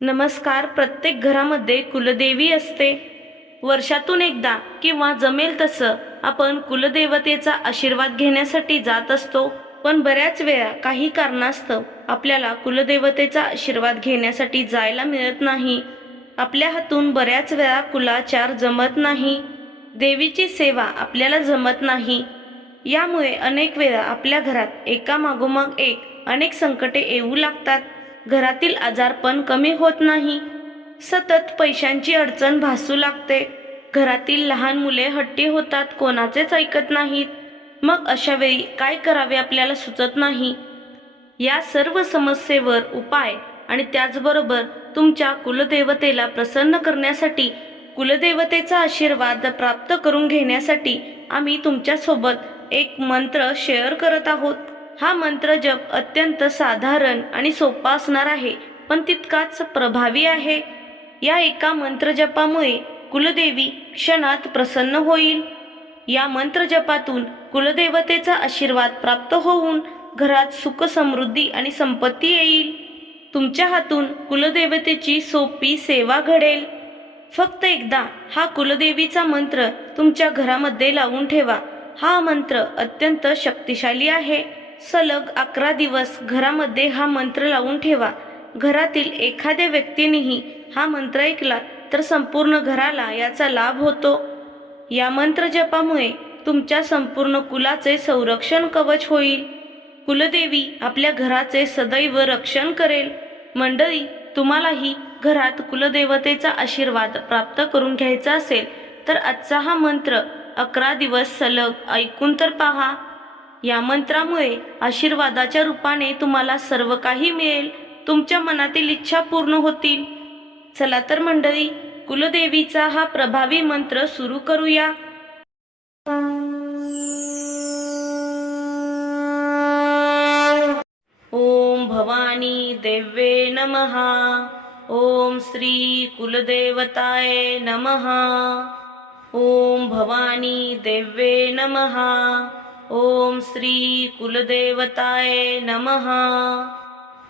नमस्कार. प्रत्येक घरामध्ये कुलदेवी असते. वर्षातून एकदा किंवा जमेल तसं आपण कुलदेवतेचा आशीर्वाद घेण्यासाठी जात असतो. पण बऱ्याच वेळा काही कारणास्तव आपल्याला कुलदेवतेचा आशीर्वाद घेण्यासाठी जायला मिळत नाही. आपल्या हातून बऱ्याच वेळा कुलाचार जमत नाही. देवीची सेवा आपल्याला जमत नाही. यामुळे अनेक वेळा आपल्या घरात एकामागोमाग एक अनेक संकटे येऊ लागतात. घरातील आजारपण कमी होत नाही. सतत पैशांची अडचण भासू लागते. घरातील लहान मुले हट्टी होतात, कोणाचेच ऐकत नाहीत. मग अशा वेळी काय करावे आपल्याला सुचत नाही. या सर्व समस्येवर उपाय आणि त्याचबरोबर तुमच्या कुलदेवतेला प्रसन्न करण्यासाठी, कुलदेवतेचा आशीर्वाद प्राप्त करून घेण्यासाठी आम्ही तुमच्यासोबत एक मंत्र शेअर करत आहोत. हा मंत्र जप अत्यंत साधारण आणि सोपा असणार आहे, पण तितकाच प्रभावी आहे. या एका मंत्रजपामुळे कुलदेवी क्षणात प्रसन्न होईल. या मंत्रजपातून कुलदेवतेचा आशीर्वाद प्राप्त होऊन घरात सुख, समृद्धी आणि संपत्ती येईल. तुमच्या हातून कुलदेवतेची सोपी सेवा घडेल. फक्त एकदा हा कुलदेवीचा मंत्र तुमच्या घरामध्ये लावून ठेवा. हा मंत्र अत्यंत शक्तिशाली आहे. सलग 11 दिवस घरामध्ये हा मंत्र लावून ठेवा. घरातील एखाद्या व्यक्तीनेही हा मंत्र ऐकला तर संपूर्ण घराला याचा लाभ होतो. या मंत्र जपामुळे तुमच्या संपूर्ण कुलाचे संरक्षण कवच होईल. कुलदेवी आपल्या घराचे सदैव रक्षण करेल. मंडळी, तुम्हालाही घरात कुलदेवतेचा आशीर्वाद प्राप्त करून घ्यायचा असेल तर आजचा हा मंत्र 11 दिवस सलग ऐकून तर पहा. या मंत्रामुळे आशीर्वादाच्या रूपाने तुम्हाला सर्व काही मिळेल. तुमच्या मनातील इच्छा पूर्ण होतील. चला तर मंडळी, कुलदेवीचा हा प्रभावी मंत्र सुरू करूया. ओम भवानी देव्ये नमः. ओम श्री कुलदेवताय नमः. ओम भवानी देव्ये नमः. ओम श्री कुलदेवताय नमः.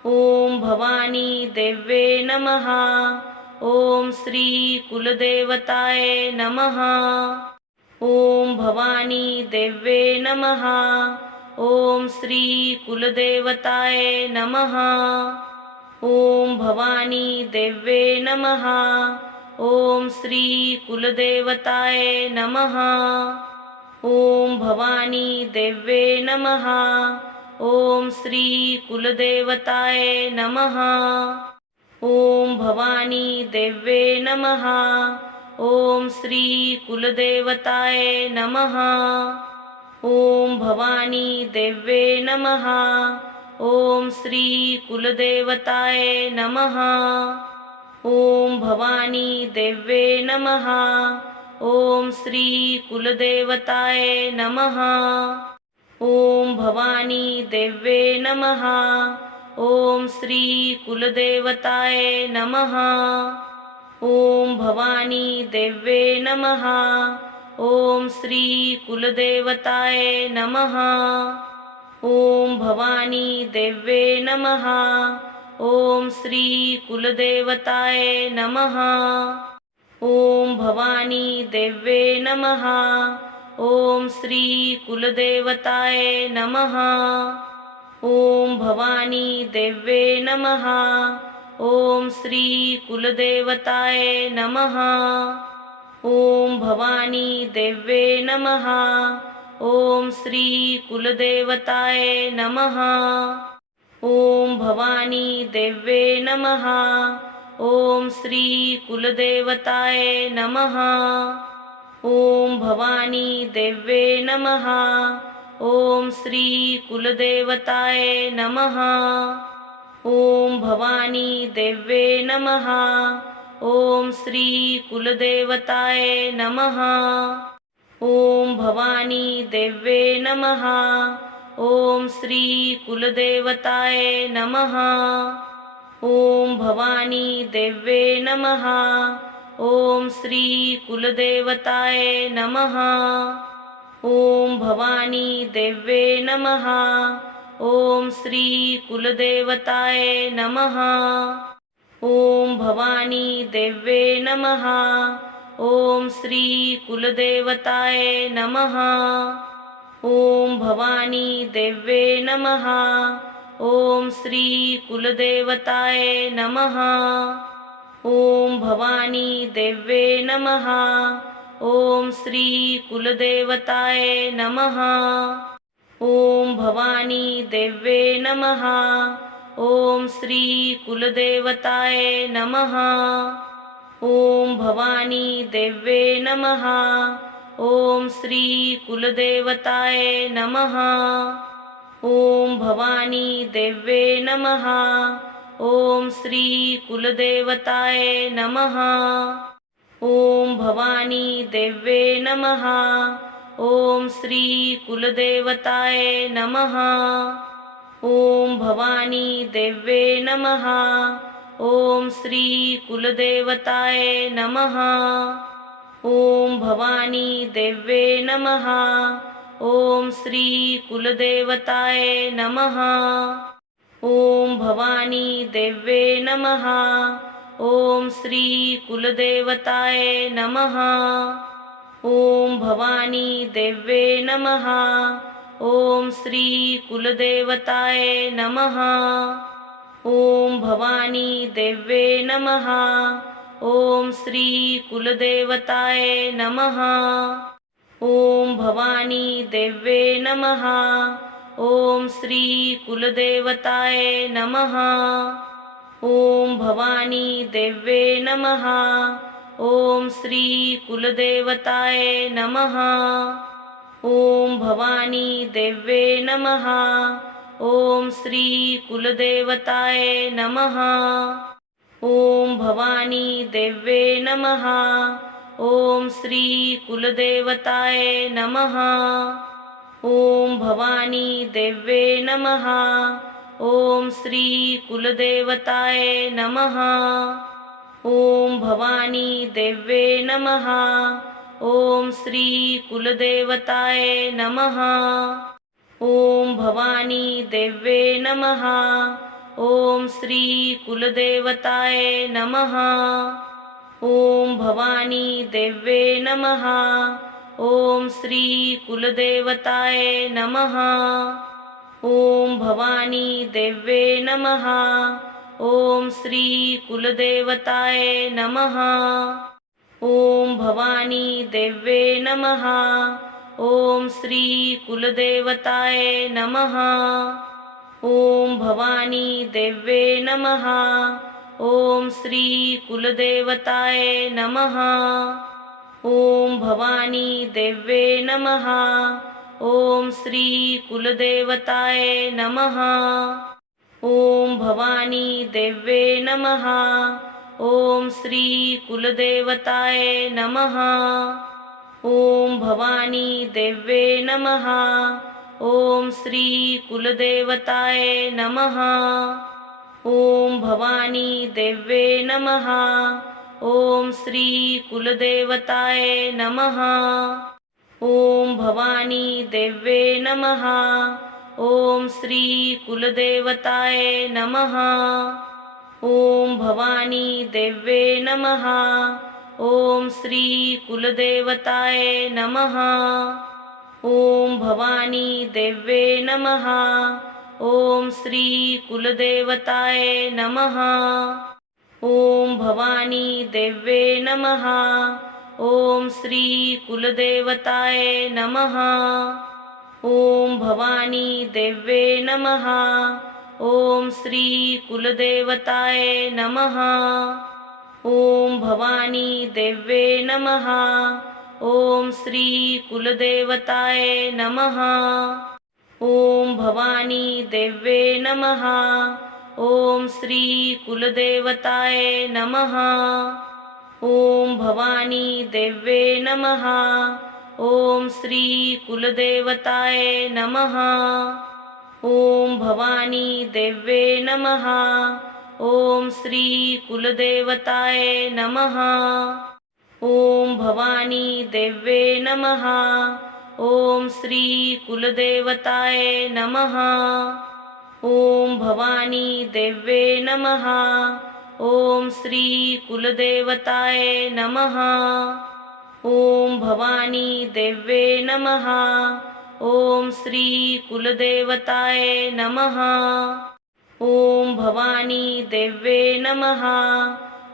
ओम भवानी देव्ये नमः. ओम श्री कुलदेवताय नमः. ओम भवानी देव्ये नमः. ओम श्री कुलदेवताय नमः. ओम भवानी देव्ये नमः. ओम श्री कुलदेवताय नमः. ओम भवानी देव्ये नमः. ओम श्री कुलदेवताय नमः. ओम भवानी देव्ये नमः. ओम श्री कुलदेवताय नमः. ओम भवानी देव्ये नमः. ओम श्री कुलदेवताय नमः. ओम भवानी देव्ये नमः. ओम श्री कुलदेवताय नमः. ओम भवानी देव्ये नमः. ओम श्री कुलदेवताय नमः. ओम भवानी देव्ये नमः. ओम श्री कुलदेवताय नमः. ओम भवानी देव्ये नमः. ओम श्री कुलदेवताय नमः. ओम भवानी देव्ये नमः. ओम श्री कुलदेवताय नमः. ओम भवानी देव्ये नमः. ओम श्री कुलदेवताय नमः. ओम भवानी देव्ये नमः. ओम श्री कुलदेवताय नमः. ओम भवानी देव्ये नमः. ओम श्री कुलदेवताय नमः. ओम भवानी देव्ये नमः. ओम श्री कुलदेवताय नमः. ओम भवानी देव्ये नमः. ओम श्री कुलदेवताय नमः. ओम भवानी देव्ये नमः. ओम श्री कुलदेवताय नमः. ओम भवानी देव्ये नमः. ओम श्री कुलदेवताय नमः. ओम भवानी देव्ये नमः. ओम श्री कुलदेवताय नमः. ओम भवानी देव्ये नमः। ओम श्री कुलदेवताय नमः। ओम भवानी देव्ये नमः। ओम श्री कुलदेवताय नमः। ओम भवानी देव्ये नमः। ओम श्री कुलदेवताय नमः। ओम भवानी देव्ये नमः। ओम श्री कुलदेवताय नमः। ओम भवानी देव्ये नमः। ओम श्री कुलदेवताय नमः। ओम भवानी देव्ये नमः। ओम श्री कुलदेवताय नमः। ओम भवानी देव्ये नमः। ओम श्री कुलदेवताय नमः। ओम भवानी देव्ये नमः। ओम श्री कुलदेवताय नमः। ओम भवानी देव्ये नमः। ओम श्री कुलदेवताय नमः। ओम भवानी देव्ये नमः। ओम श्री कुलदेवताय नमः। ओम भवानी देव्ये नमः। ओम श्री कुलदेवताय नमः। ओम भवानी देव्ये नमः। ओम श्री कुलदेवताय नमः। ओम भवानी देव्ये नमः। ओम श्री कुलदेवताय नमः। ओम भवानी देव्ये नमः। ओम श्री कुलदेवताय नमः। ओम भवानी देव्ये नमः। ओम श्री कुलदेवताय नमः। ओम भवानी देव्ये नमः। ओम श्री कुलदेवताय नमः। ओम भवानी देव्ये नमः। ओम श्री कुलदेवताय नमः। ओम भवानी देव्ये नमः। ओम श्री कुलदेवताय नमः। ओम भवानी देव्ये नमः। ओम श्री कुलदेवताय नमः। ओम भवानी देव्ये नमः। ओम श्री कुलदेवताय नमः। ओम भवानी देव्ये नमः। ओम श्री कुलदेवताय नमः। ओम भवानी देव्ये नमः। ओम श्री कुलदेवताय नमः। ओम भवानी देव्ये नमः। ओम श्री कुलदेवताय नमः। ओम भवानी देव्ये नमः। ओम श्री कुलदेवताय नमः। ओम भवानी देव्ये नमः। ओम श्री कुलदेवताय नमः। ओम भवानी देव्ये नमः। ओम श्री कुलदेवताय नमः। ओम भवानी देव्ये नमः। ओम श्री कुलदेवताय नमः। ओम भवानी देव्ये नमः। ओम श्री कुलदेवताय नमः। ओम भवानी देव्ये नमः। ओम श्री कुलदेवताय नमः। ओम भवानी देव्ये नमः। ओम श्री कुलदेवताय नमः। ओम भवानी देव्ये नमः। ओम श्री कुलदेवताय नमः। ओम भवानी देव्ये नमः। ओम श्री कुलदेवताय नमः। ओम भवानी देव्ये नमः। ओम श्री कुलदेवताय नमः। ओम भवानी देव्ये नमः। ओम श्री कुलदेवताय नमः। ओम भवानी देव्ये नमः। ओम श्री कुलदेवताय नमः। ओम भवानी देव्ये नमः। ओम श्री कुलदेवताय नमः। ओम भवानी देव्ये नमः। ओम श्री कुलदेवताय नमः। ओम भवानी देव्ये नमः। ओम श्री कुलदेवताय नमः। ओम भवानी देव्ये नमः। ओम श्री कुलदेवताय नमः। ओम भवानी देव्ये नमः।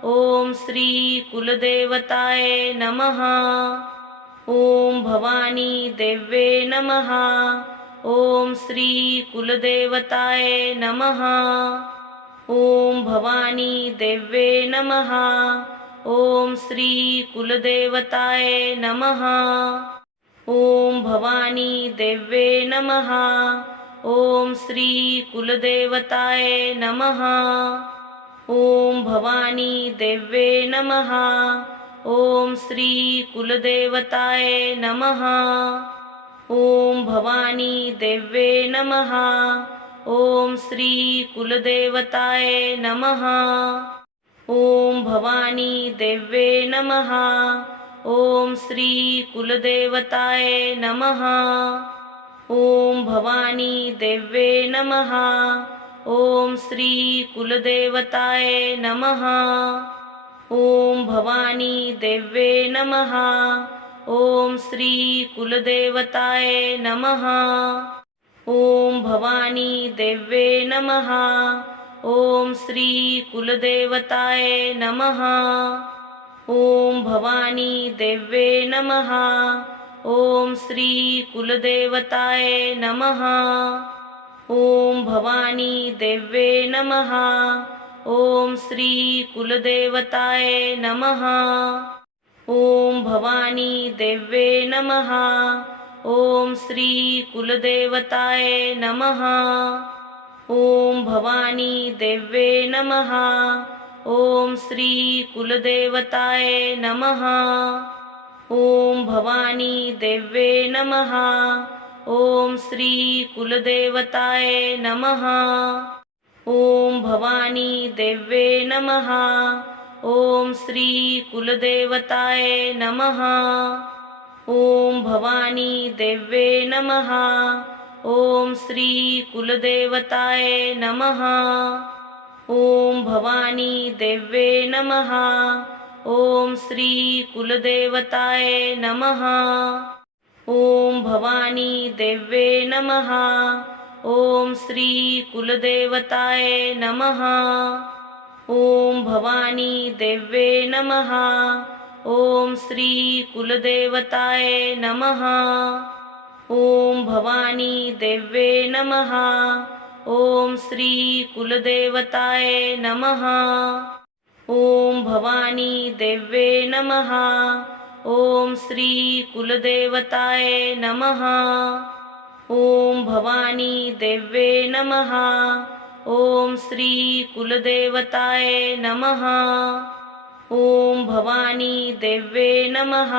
ओम श्री कुलदेवताय नमः। ओम भवानी देव्ये नमः। ओम श्री कुलदेवताय नमः। ओम भवानी देव्ये नमः। ओम श्री कुलदेवताय नमः। ओम भवानी देव्ये नमः। ओम श्री कुलदेवताय नमः। ओम भवानी देव्ये नमः। ओम श्री कुलदेवताय नमः। ओम भवानी देव्ये नमः। ओम श्री कुलदेवताय नमः। ओम भवानी देव्ये नमः। ओम श्री कुलदेवताय नमः। ओम भवानी देव्ये नमः। ओम श्री कुलदेवताय नमः। ओम भवानी देव्ये नमः। ओम श्री कुलदेवताय नमः। ओम भवानी देव्ये नमः। ओम श्री कुलदेवताय नमः। ओम भवानी देव्ये नमः। ओम श्री कुलदेवताय नमः। ओम भवानी देव्ये नमः। ओम श्री कुलदेवताय नमः। ओम भवानी देव्ये नमः। ओम श्री कुलदेवताय नमः। ओम भवानी देव्ये नमः। ओम श्री कुलदेवताय नमः। ओम भवानी देव्ये नमः। ओम श्री कुलदेवताय नमः। ओम भवानी देव्ये नमः। ओम श्री कुलदेवताय नमः। ओम भवानी देव्ये नमः। ओम श्री कुलदेवताय नमः। ओम भवानी देव्ये नमः। ओम श्री कुलदेवताय नमः। ओम भवानी देव्ये नमः। ओम श्री कुलदेवताय नमः। ओम भवानी देव्ये नमः। ओम श्री कुलदेवताय नमः। ओम भवानी देव्ये नमः। ओम श्री कुलदेवताय नमः। ओम भवानी देव्ये नमः। ओम श्री कुलदेवताय नमः। ओम भवानी देव्ये नमः। ओम श्री कुलदेवताय नमः। ओम भवानी देव्ये नमः।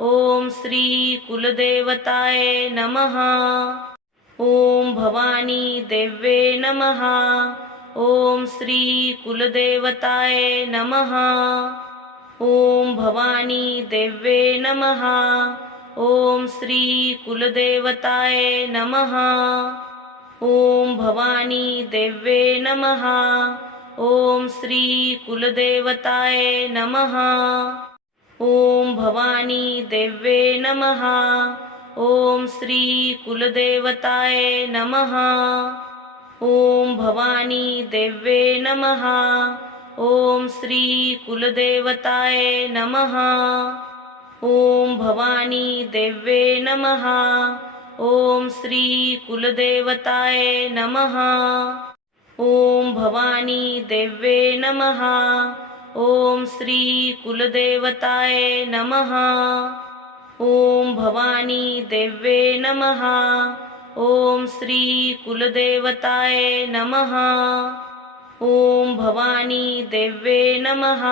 ओम श्री कुलदेवताय नमः। ओम भवानी देव्ये नमः। ओम श्री कुलदेवताय नमः। ओम भवानी देव्ये नमः। ओम श्री कुलदेवताय नमः। ओम भवानी देव्ये नमः। ओम श्री कुलदेवताय नमः। ओम भवानी देव्ये नमः। ओम श्री कुलदेवताय नमः। ओम भवानी देव्ये नमः। ओम श्री कुलदेवताय नमः। ओम भवानी देव्ये नमः। ओम श्री कुलदेवताय नमः। ओम भवानी देव्ये नमः। ओम श्री कुलदेवताय नमः। ओम भवानी देव्ये नमः। ओम श्री कुलदेवताय नमः। ओम भवानी देव्ये नमः।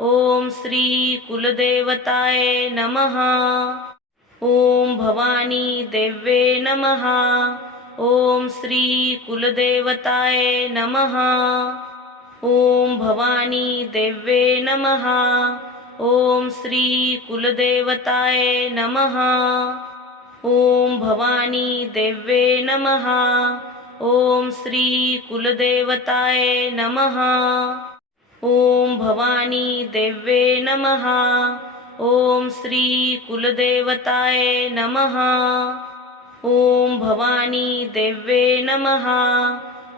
ओम श्री कुलदेवताय नमः। ओम भवानी देव्ये नमः। ओम श्री कुलदेवताय नमः। ओम भवानी देव्ये नमः। ओम श्री कुलदेवताय नमः। ओम भवानी देव्ये नमः। ओम श्री कुलदेवताय नमः। ओम भवानी देव्ये नमः। ओम श्री कुलदेवताय नमः। ओम भवानी देव्ये नमः।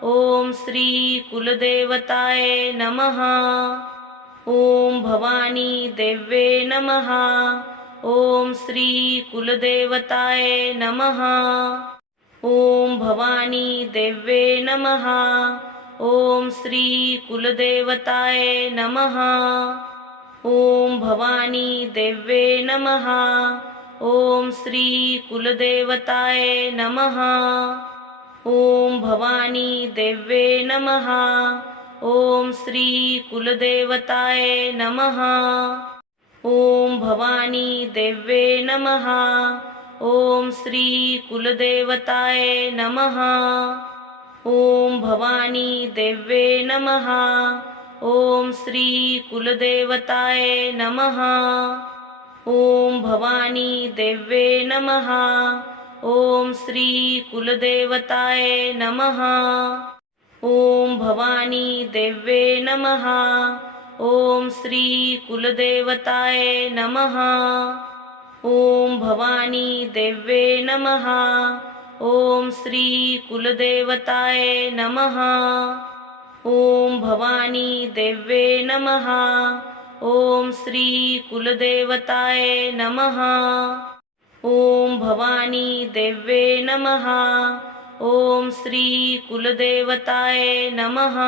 ओम श्री कुलदेवताय नमः। ओम भवानी देव्ये नमः। ओम श्री कुलदेवताय नमः। ओम भवानी देव्ये नमः। ओम श्री कुलदेवताय नमः। ओम भवानी देव्ये नमः। ओम श्री कुलदेवताय नमः। ओम भवानी देव्ये नमः। ओम श्री कुलदेवताय नमः। ओम भवानी देव्ये नमः। ओम श्री कुलदेवताय नमः। ओम भवानी देव्ये नमः। ओम श्री कुलदेवताय नमः। ओम भवानी देव्ये नमः। ओम श्री कुलदेवताय नमः। ओम भवानी देव्ये नमः। ओम श्री कुलदेवताय नमः। ओम भवानी देव्ये नमः। ओम श्री कुलदेवताय नमः। ओम भवानी देव्ये नमः। ओम श्री कुलदेवताय नमः। ओम भवानी देव्ये नमः। ओम श्री कुलदेवताय नमः।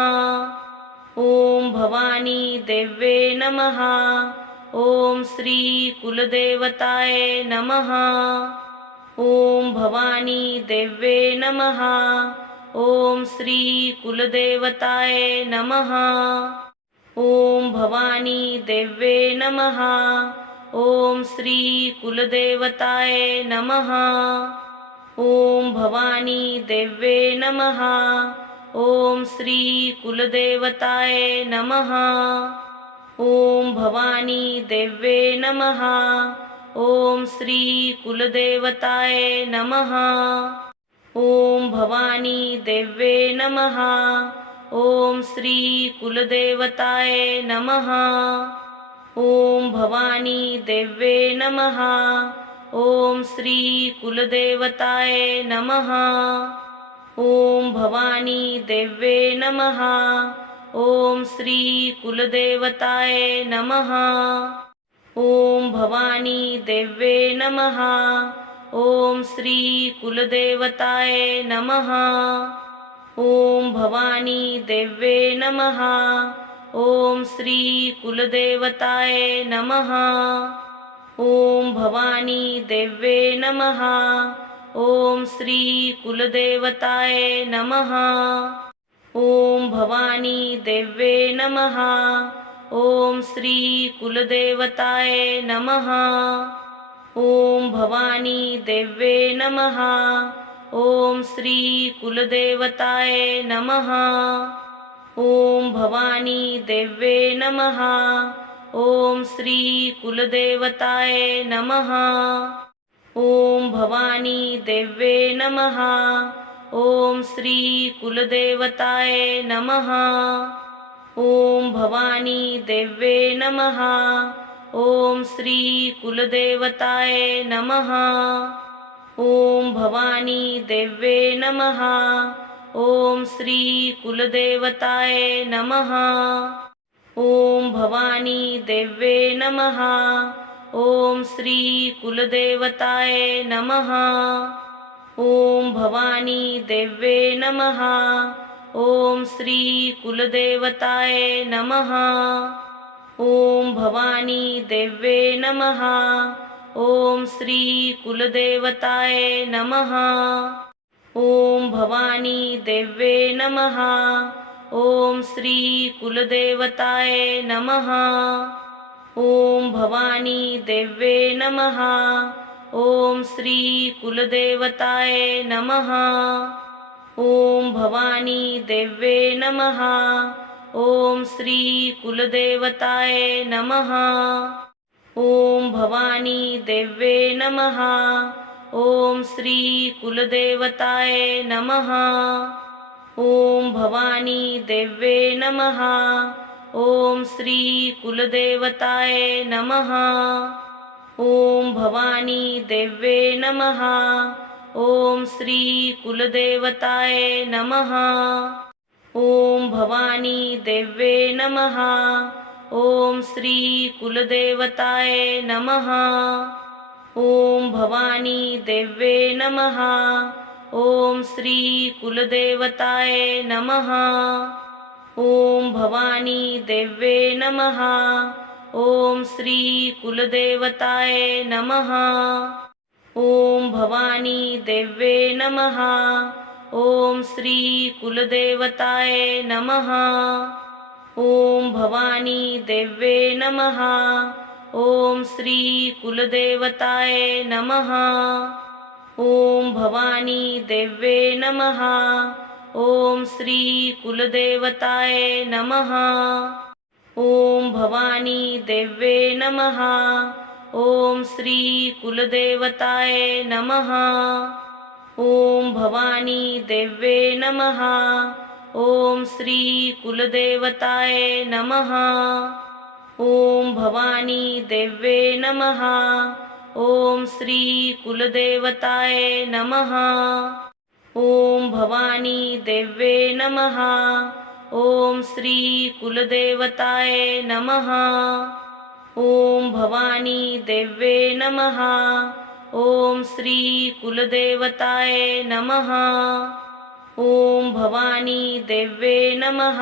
ओम भवानी देव्ये नमः। ओम श्री कुलदेवताय नमः। ओम भवानी देव्ये नमः। ओम श्री कुलदेवताय नमः। ओम भवानी देव्ये नमः। ओम श्री कुलदेवताय नमः। ओम भवानी देव्ये नमः। ओम श्री कुलदेवताय नमः। ओम भवानी देव्ये नमः। ओम श्री कुलदेवताय नमः। ओम भवानी देव्ये नमः। ओम श्री कुलदेवताय नमः। ओम भवानी देव्ये नमः। ओम श्री कुलदेवताय नमः। ओम भवानी देव्ये नमः। ओम श्री कुलदेवताय नमः। ओम भवानी देव्ये नमः। ओम श्री कुलदेवताय नमः। ओम भवानी देव्ये नमः। ओम श्री कुलदेवताय नमः। ओम भवानी देव्ये नमः। ओम श्री कुलदेवताय नमः। ओम भवानी देव्ये नमः। ओम श्री कुलदेवताय नमः। ओम भवानी देव्ये नमः। ओम श्री कुलदेवताय नमः। ओम भवानी देव्ये नमः। ओम श्री कुलदेवताय नमः। ओम भवानी देव्ये नमः। ओम श्री कुलदेवताय नमः। ओम भवानी देव्ये नमः। ओम श्री कुलदेवताय नमः। ओम भवानी देव्ये नमः। ओम श्री कुलदेवताय नमः। ओम भवानी देव्ये नमः। ओम श्री कुलदेवताय नमः। ओम भवानी देव्ये नमः। ओम श्री कुलदेवताय नमः। ओम भवानी देव्ये नमः। ओम श्री कुलदेवताय नमः। ओम भवानी देव्ये नमः। ओम श्री कुलदेवताय नमः। ओम भवानी देव्ये नमः। ओम श्री कुलदेवताय नमः। ओम भवानी देव्ये नमः। ओम श्री कुलदेवताय नमः। ओम भवानी देव्ये नमः। ओम श्री कुलदेवताय नमः। ओम भवानी देव्ये नमः। ओम श्री कुलदेवताय नमः। ओम भवानी देव्ये नमः। ओम श्री कुलदेवताय नमः। ओम भवानी देव्ये नमः। ओम श्री कुलदेवताय नमः। ओम भवानी देव्ये नमः। ओम श्री कुलदेवताय नमः। ओम भवानी देव्ये नमः। ओम श्री कुलदेवताय नमः। ओम भवानी देव्ये नमः। ओम श्री कुलदेवताय नमः। ओम भवानी देव्ये नमः। ओम श्री कुलदेवताय नमः। ओम भवानी देव्ये नमः। ओम श्री कुलदेवताय नमः। ओम भवानी देव्ये नमः। ओम श्री कुलदेवताय नमः। ओम भवानी देव्ये नमः। ओम श्री कुलदेवताय नमः। ओम भवानी देव्ये नमः। ओम श्री कुलदेवताय नमः। ओम भवानी देव्ये नमः। ओम श्री कुलदेवताय नमः। ओम भवानी देव्ये नमः। ओम श्री कुलदेवताय नमः। ओम भवानी देव्ये नमः।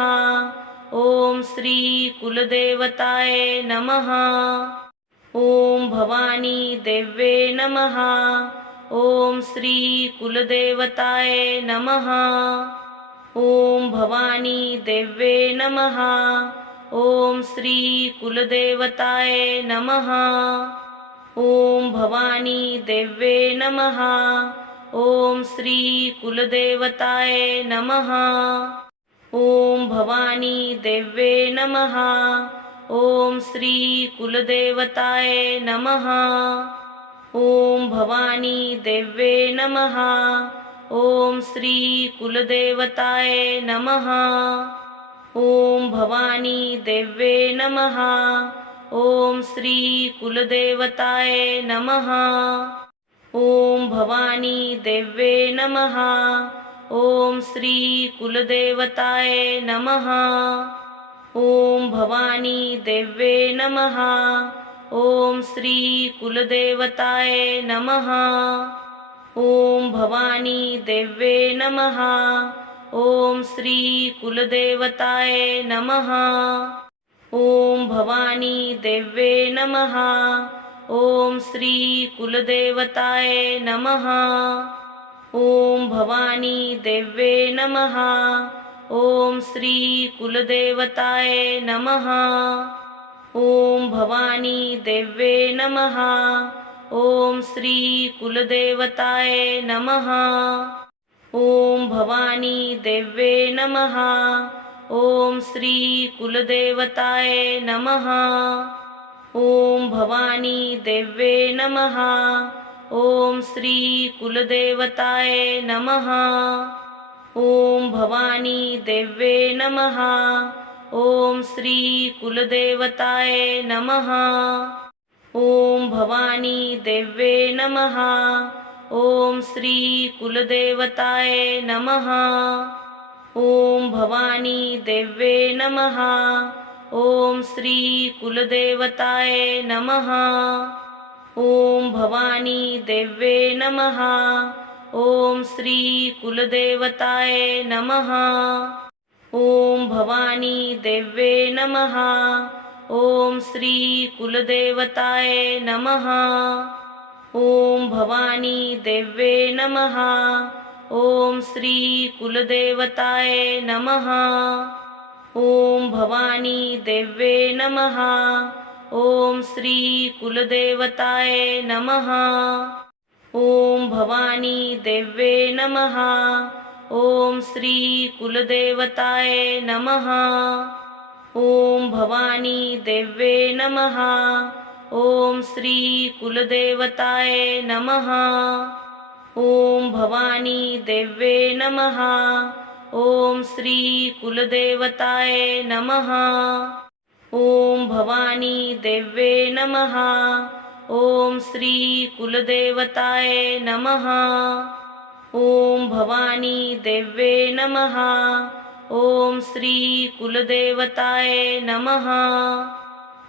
ओम श्री कुलदेवताय नमः। ओम भवानी देव्ये नमः। ओम श्री कुलदेवताय नमः। ओम भवानी देव्ये नमः। ओम श्री कुलदेवताय नमः। ओम भवानी देव्ये नमः। ओम श्री कुलदेवताय नमः। ओम भवानी देव्ये नमः। ओम श्री कुलदेवताय नमः। ओम भवानी देव्ये नमः। ओम श्री कुलदेवताय नमः। ओम भवानी देव्ये नमः। ओम श्री कुलदेवताय नमः। ओम भवानी देव्ये नमः। ओम श्री कुलदेवताय नमः। ओम भवानी देव्ये नमः। ओम श्री कुलदेवताय नमः। ओम भवानी देव्ये नमः। ओम श्री कुलदेवताय नमः। ओम भवानी देव्ये नमः। ओम श्री कुलदेवताय नमः। ओम भवानी देव्ये नमः। ओम श्री कुलदेवताय नमः। ओम भवानी देव्ये नमः। ओम श्री कुलदेवताय नमः। ओम भवानी देव्ये नमः। ओम श्री कुलदेवताय नमः। ओम भवानी देव्ये नमः। ओम श्री कुलदेवताय नमः। ओम भवानी देव्ये नमः। ओम श्री कुलदेवताय नमः। ओम भवानी देव्ये नमः। ओम श्री कुलदेवताय नमः। ओम भवानी देव्ये नमः। ओम श्री कुलदेवताय नमः। ओम भवानी देव्ये नमः। ओम श्री कुलदेवताय नमः। ओम भवानी देव्ये नमः। ओम श्री कुलदेवताय नमः। ओम भवानी देव्ये नमः। ओम श्री कुलदेवताय नमः। ओम भवानी देव्ये नमः। ओम श्री कुलदेवताय नमः। ओम भवानी देव्ये नमः। ओम श्री कुलदेवताय नमः। ओम भवानी देव्ये नमः। ओम श्री कुलदेवताय नमः। ओम भवानी देव्ये नमः। ओम श्री कुलदेवताय नमः। ओम भवानी देव्ये नमः। ओम श्री कुलदेवताय नमः। ओम भवानी देव्ये नमः। ओम श्री कुलदेवताय नमः।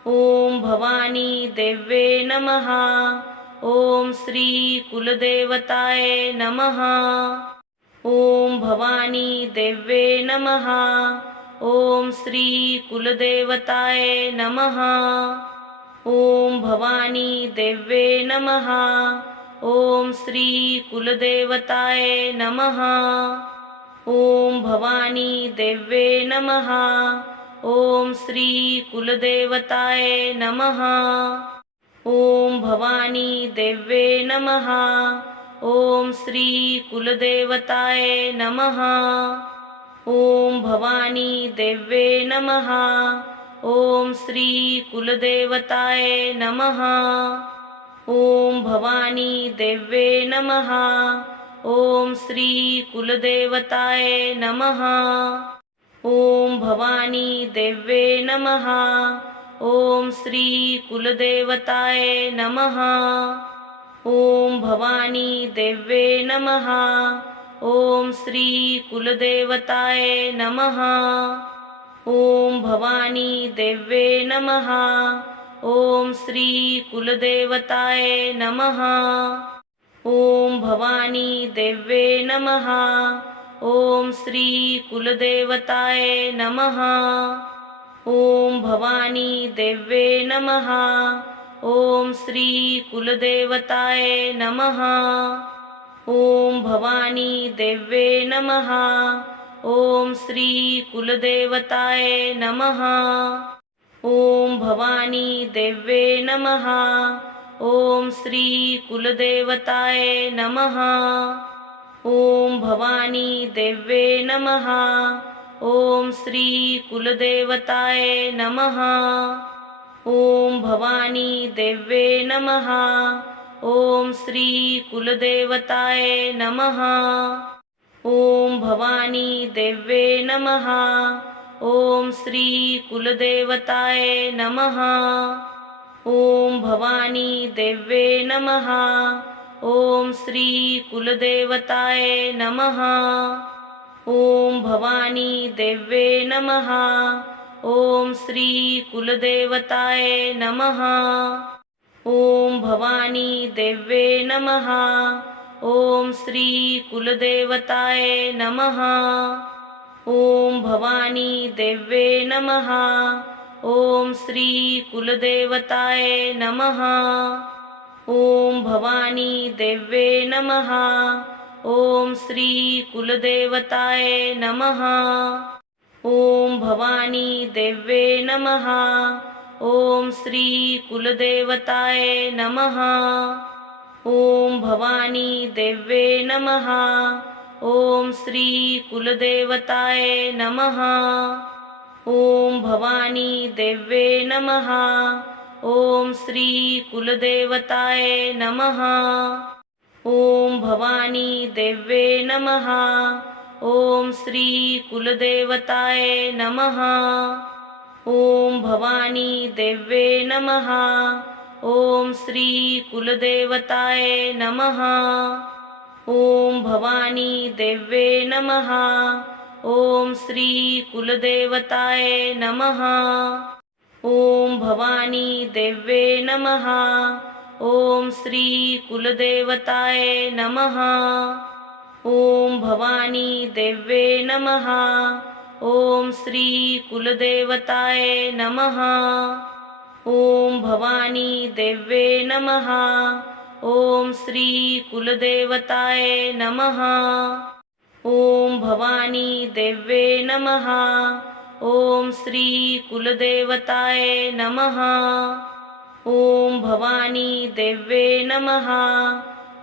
ओम भवानी देव्ये नमः। ओम श्री कुलदेवताय नमः। ओम भवानी देव्ये नमः। ओम श्री कुलदेवताय नमः। ओम भवानी देव्ये नमः। ओम श्री कुलदेवताय नमः। ओम भवानी देव्ये नमः। ओम श्री कुलदेवताय नमः। ओम भवानी देव्ये नमः। ओम श्री कुलदेवताय नमः। ओम भवानी देव्ये नमः। ओम श्री कुलदेवताय नमः। ओम भवानी देव्ये नमः। ओम श्री कुलदेवताय नमः। ओम भवानी देव्ये नमः। ओम श्री कुलदेवताय नमः। ओम भवानी देव्ये नमः। ओम श्री कुलदेवताय नमः। ओम भवानी देव्ये नमः। ओम श्री कुलदेवताय नमः। ओम भवानी देव्ये नमः। ओम श्री कुलदेवताय नमः। ओम भवानी देव्ये नमः। ओम श्री कुलदेवताय नमः। ओम भवानी देव्ये नमः। ओम श्री कुलदेवताय नमः। ओम भवानी देव्ये नमः। ओम श्री कुलदेवताय नमः। ओम भवानी देव्ये नमः। ओम श्री कुलदेवताय नमः। ओम भवानी देव्ये नमः। ओम श्री कुलदेवताय नमः। ओम भवानी देव्ये नमः। ओम श्री कुलदेवताय नमः। ओम भवानी देव्ये नमः। ओम श्री कुलदेवताय नमः। ओम भवानी देव्ये नमः। ओम श्री कुलदेवताय नमः। ओम भवानी देव्ये नमः। ओम श्री कुलदेवताय नमः। ओम भवानी देव्ये नमः। ओम श्री कुलदेवताय नमः। ओम भवानी देव्ये नमः। ओम श्री कुलदेवताय नमः। ओम भवानी देव्ये नमः। ओम श्री कुलदेवताय नमः। ओम भवानी देव्ये नमः। ओम श्री कुलदेवताय नमः। ओम भवानी देव्ये नमः। ओम श्री कुलदेवताय नमः। ओम भवानी देव्ये नमः। ओम श्री कुलदेवताय नमः। ओम भवानी देव्ये नमः। ओम श्री कुलदेवताय नमः। ओम भवानी देव्ये नमः। ओम श्री कुलदेवताय नमः। ओम भवानी देव्ये नमः। ओम श्री कुलदेवताय नमः। ओम भवानी देव्ये नमः। ओम श्री कुलदेवताय नमः। ओम भवानी देव्ये नमः। ओम श्री कुलदेवताय नमः। ओम भवानी देव्ये नमः। ओम श्री कुलदेवताय नमः। ओम भवानी देव्ये नमः।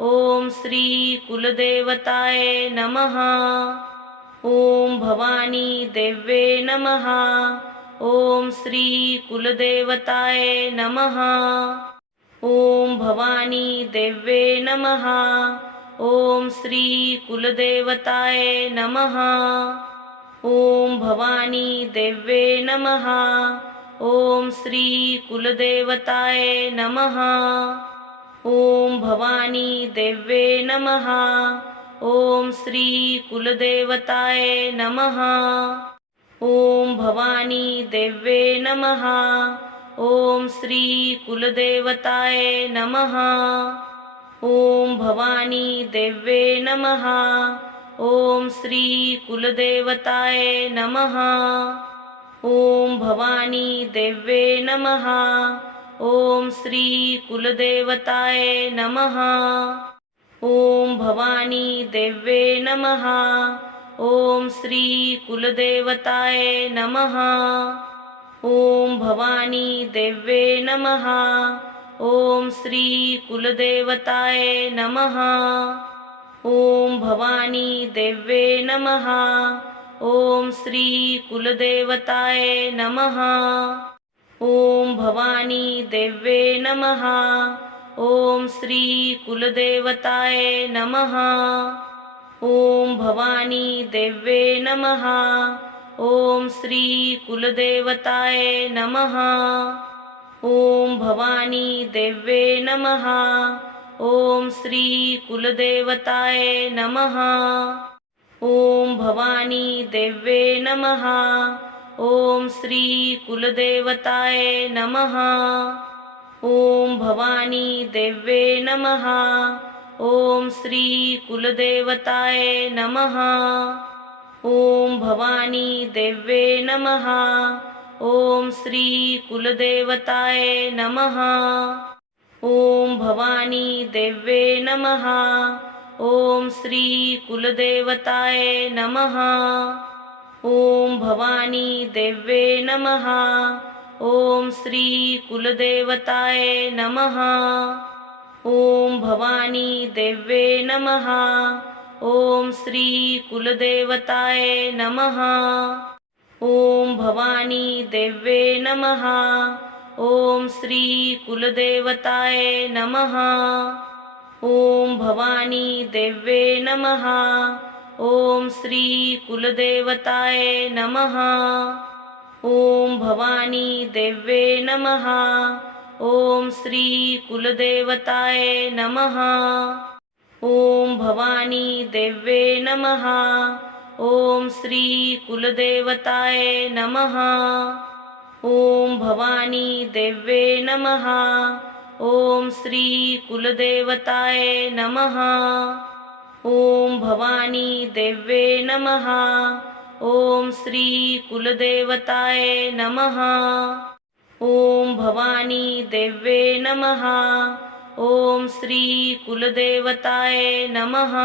ओम श्री कुलदेवताय नमः। ओम भवानी देव्ये नमः। ओम श्री कुलदेवताय नमः। ओम भवानी देव्ये नमः। ओम श्री कुलदेवताय नमः। ओम भवानी देव्ये नमः। ओम श्री कुलदेवताय नमः। ओम भवानी देव्ये नमः। ओम श्री कुलदेवताय नमः। ओम भवानी देव्ये नमः। ओम श्री कुलदेवताय नमः। ओम भवानी देव्ये नमः। ओम श्री कुलदेवताय नमः। ओम भवानी देव्ये नमः। ओम श्री कुलदेवताय नमः। ओम भवानी देव्ये नमः। ओम श्री कुलदेवताय नमः। ओम भवानी देव्ये नमः। ओम श्री कुलदेवताय नमः। ओम भवानी देव्ये नमः। ओम श्री कुलदेवताय नमः। ओम भवानी देव्ये नमः। ओम श्री कुलदेवताय नमः। ओम भवानी देव्ये नमः। ओम श्री कुलदेवताय नमः। ओम भवानी देव्ये नमः। ओम श्री कुलदेवताय नमः। ओम भवानी देव्ये नमः। ओम श्री कुलदेवताय नमः। ओम भवानी देव्ये नमः। ओम श्री कुलदेवताय नमः। ओम भवानी देव्ये नमः। ओम श्री कुलदेवताय नमः। ओम भवानी देव्ये नमः। ओम श्री कुलदेवताय नमः। ओम भवानी देव्ये नमः। ओम श्री कुलदेवताय नमः। ओम भवानी देव्ये नमः। ओम श्री कुलदेवताय नमः। ओम भवानी देव्ये नमः। ओम श्री कुलदेवताय नमः। ओम भवानी देव्ये नमः। ओम श्री कुलदेवताय नमः। ओम भवानी देव्ये नमः। ओम श्री कुलदेवताय नमः। ओम भवानी देव्ये नमः। ओम श्री कुलदेवताय नमः। ओम भवानी देव्ये नमः। ओम श्री कुलदेवताय नमः। ओम भवानी देव्ये नमः। ओम श्री कुलदेवताय नमः। ओम भवानी देव्ये नमः। ओम श्री कुलदेवताय नमः।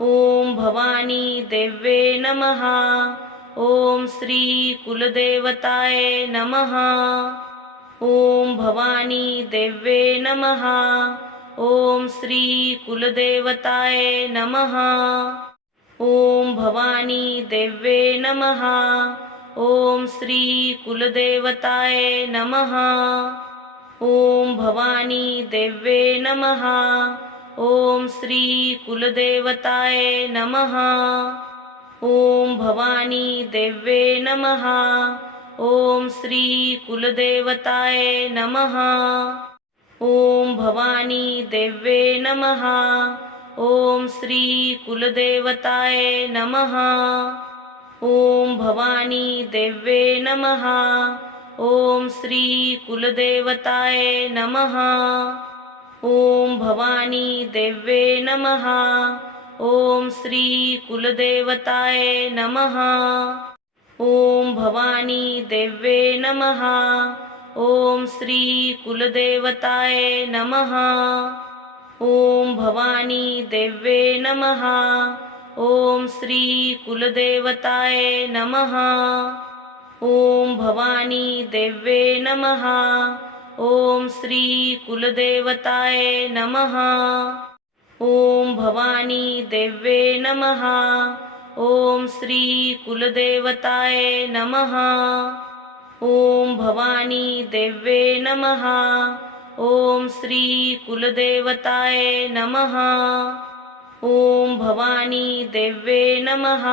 ओम भवानी देव्ये नमः। ओम श्री कुलदेवताय नमः। ओम भवानी देव्ये नमः। ओम श्री कुलदेवताय नमः। ओम भवानी देव्ये नमः। ओम श्री कुलदेवताय नमः। ओम भवानी देव्ये नमः। ओम श्री कुलदेवताय नमः। ओम भवानी देव्ये नमः। ओम श्री कुलदेवताय नमः। ओम भवानी देव्ये नमः। ओम श्री कुलदेवताय नमः। ओम भवानी देव्ये नमः। ओम श्री कुलदेवताय नमः। ओम भवानी देव्ये नमः। ओम श्री कुलदेवताय नमः। ओम भवानी देव्ये नमः। ओम श्री कुलदेवताय नमः। ओम भवानी देव्ये नमः। ओम श्री कुलदेवताय नमः। ओम भवानी देव्ये नमः। ओम श्री कुलदेवताय नमः। ओम भवानी देव्ये नमः। ओम श्री कुलदेवताय नमः। ओम भवानी देव्ये नमः। ओम श्री कुलदेवताय नमः। ओम भवानी देव्ये नमः।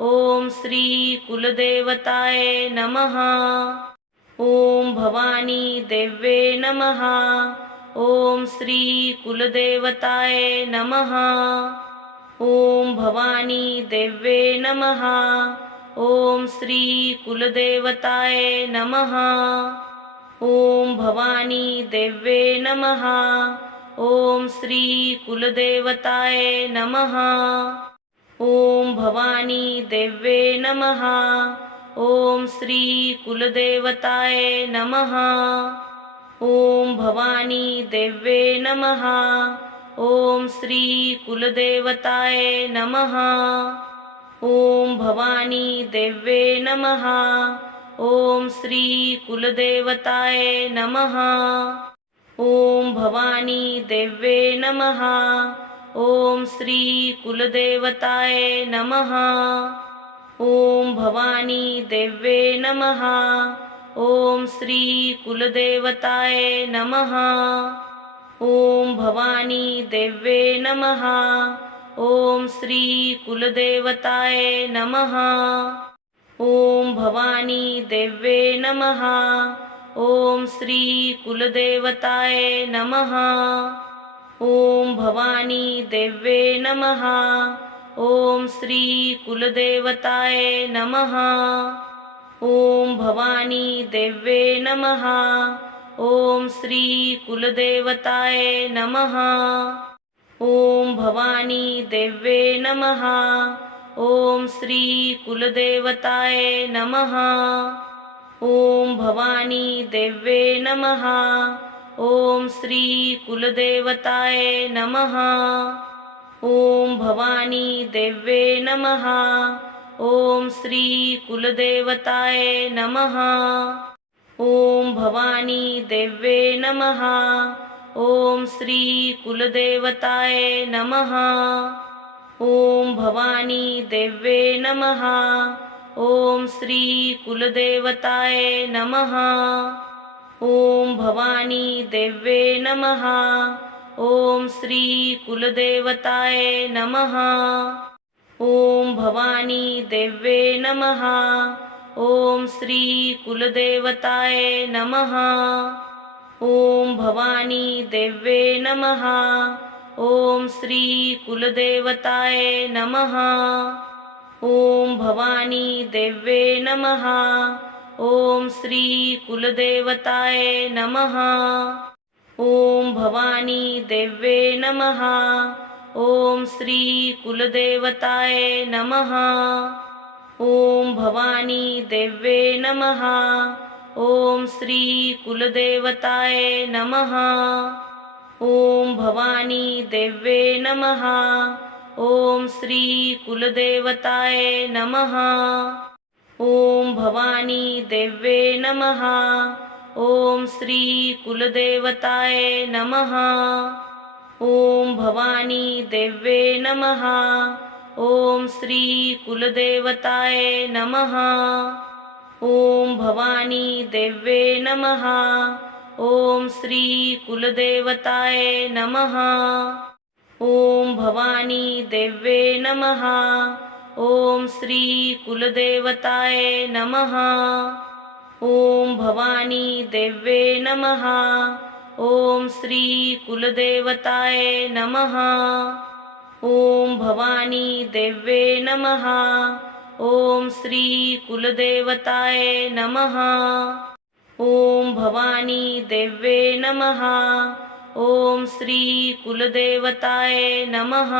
ओम श्री कुलदेवताय नमः। ओम भवानी देव्ये नमः। ओम श्री कुलदेवताय नमः। ओम भवानी देव्ये नमः। ओम श्री कुलदेवताय नमः। ओम भवानी देव्ये नमः। ओम श्री कुलदेवताय नमः। ओम भवानी देव्ये नमः। ओम श्री कुलदेवताय नमः। ओम भवानी देव्ये नमः। ओम श्री कुलदेवताय नमः। ओम भवानी देव्ये नमः। ओम श्री कुलदेवताय नमः। ओम भवानी देव्ये नमः। ओम श्री कुलदेवताय नमः। ओम भवानी देव्ये नमः। ओम श्री कुलदेवताय नमः। ओम भवानी देव्ये नमः। ओम श्री कुलदेवताय नमः। ओम भवानी देव्ये नमः। ओम श्री कुलदेवताय नमः। ओम भवानी देव्ये नमः। ओम श्री कुलदेवताय नमः। ओम भवानी देव्ये नमः। ओम श्री कुलदेवताय नमः। ओम भवानी देव्ये नमः। ओम श्री कुलदेवताय नमः। ओम भवानी देव्ये नमः। ओम श्री कुलदेवताय नमः। ओम भवानी देव्ये नमः। ओम श्री कुलदेवताय नमः। ओम भवानी देव्ये नमः। ओम श्री कुलदेवताय नमः। ओम भवानी देव्ये नमः। ओम श्री कुलदेवताय नमः। ओम भवानी देव्ये नमः। ओम श्री कुलदेवताय नमः। ओम भवानी देव्ये नमः। ओम श्री कुलदेवताय नमः। ओम भवानी देव्ये नमः। ओम श्री कुलदेवताय नमः। ओम भवानी देव्ये नमः। ओम श्री कुलदेवताय नमः। ओम भवानी देव्ये नमः। ओम श्री कुलदेवताय नमः। ओम भवानी देव्ये नमः। ओम श्री कुलदेवताय नमः। ओम भवानी देव्ये नमः। ओम श्री कुलदेवताय नमः। ओम भवानी देव्ये नमः। ओम श्री कुलदेवताय नमः। ओम भवानी देव्ये नमः। ओम श्री कुलदेवताय नमः। ओम भवानी देव्ये नमः। ओम श्री कुलदेवताय नमः। ओम भवानी देव्ये नमः। ओम श्री कुलदेवताय नमः। ओम भवानी देव्ये नमः। ओम श्री कुलदेवताय नमः। ओम भवानी देव्ये नमः। ओम श्री कुलदेवताय नमः। ओम भवानी देव्ये नमः। ओम श्री कुलदेवताय नमः।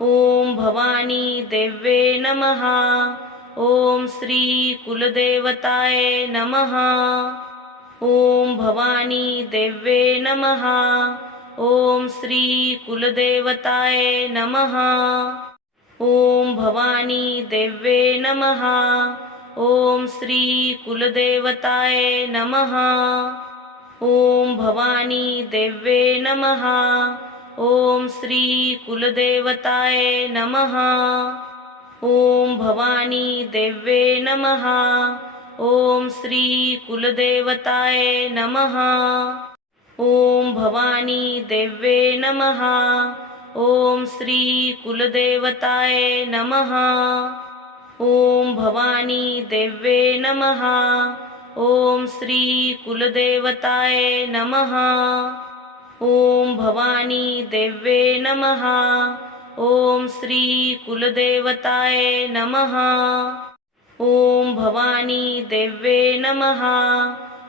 ओम भवानी देव्ये नमः। ओम श्री कुलदेवताय नमः। ओम भवानी देव्ये नमः। ओम श्री कुलदेवताय नमः। ओम भवानी देव्ये नमः। ओम श्री कुलदेवताय नमः। ओम भवानी देव्ये नमः। ओम श्री कुलदेवताय नमः। ओम भवानी देव्ये नमः। ओम श्री कुलदेवताय नमः। ओम भवानी देव्ये नमः। ओम श्री कुलदेवताय नमः। ओम भवानी देव्ये नमः। ओम श्री कुलदेवताय नमः। ओम भवानी देव्ये नमः। ओम श्री कुलदेवताय नमः। ओम भवानी देव्ये नमः।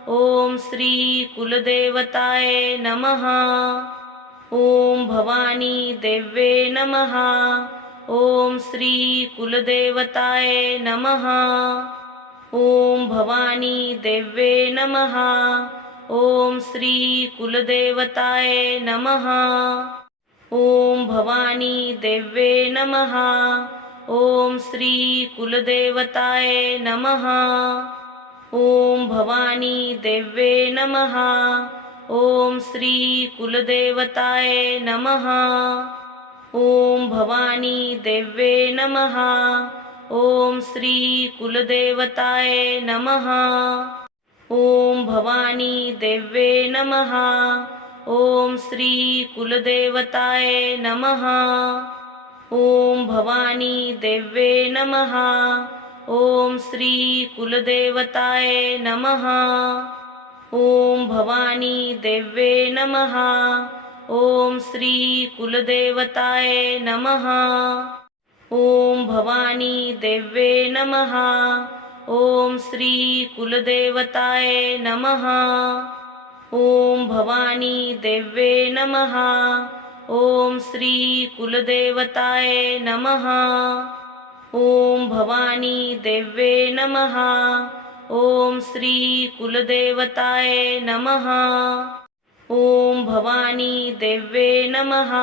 ओम श्री कुलदेवताय नमः। ओम भवानी देव्ये नमः। ओम श्री कुलदेवताय नमः। ओम भवानी देव्ये नमः। ओम श्री कुलदेवताय नमः। ओम भवानी देव्ये नमः। ओम श्री कुलदेवताय नमः। ओम भवानी देव्ये नमः। ओम श्री कुलदेवताय नमः। ओम भवानी देव्ये नमः। ओम श्री कुलदेवताय नमः। ओम भवानी देव्ये नमः। ओम श्री कुलदेवताय नमः। ओम भवानी देव्ये नमः। ओम श्री कुलदेवताय नमः। ओम भवानी देव्ये नमः। ओम श्री कुलदेवताय नमः। ओम भवानी देव्ये नमः। ओम श्री कुलदेवताय नमः। ओम भवानी देव्ये नमः। ओम श्री कुलदेवताय नमः। ओम भवानी देव्ये नमः। ओम श्री कुलदेवताय नमः। ओम भवानी देव्ये नमः।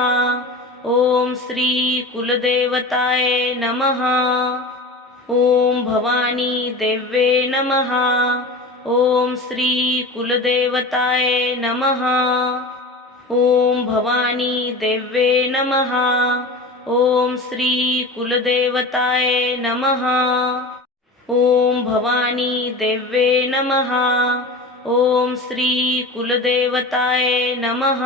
ओम श्री कुलदेवताय नमः। ओम भवानी देव्ये नमः। ओम श्री कुलदेवताय नमः। ओम भवानी देव्ये नमः। ओम श्री कुलदेवताय नमः। ओम भवानी देव्ये नमः। ओम श्री कुलदेवताय नमः।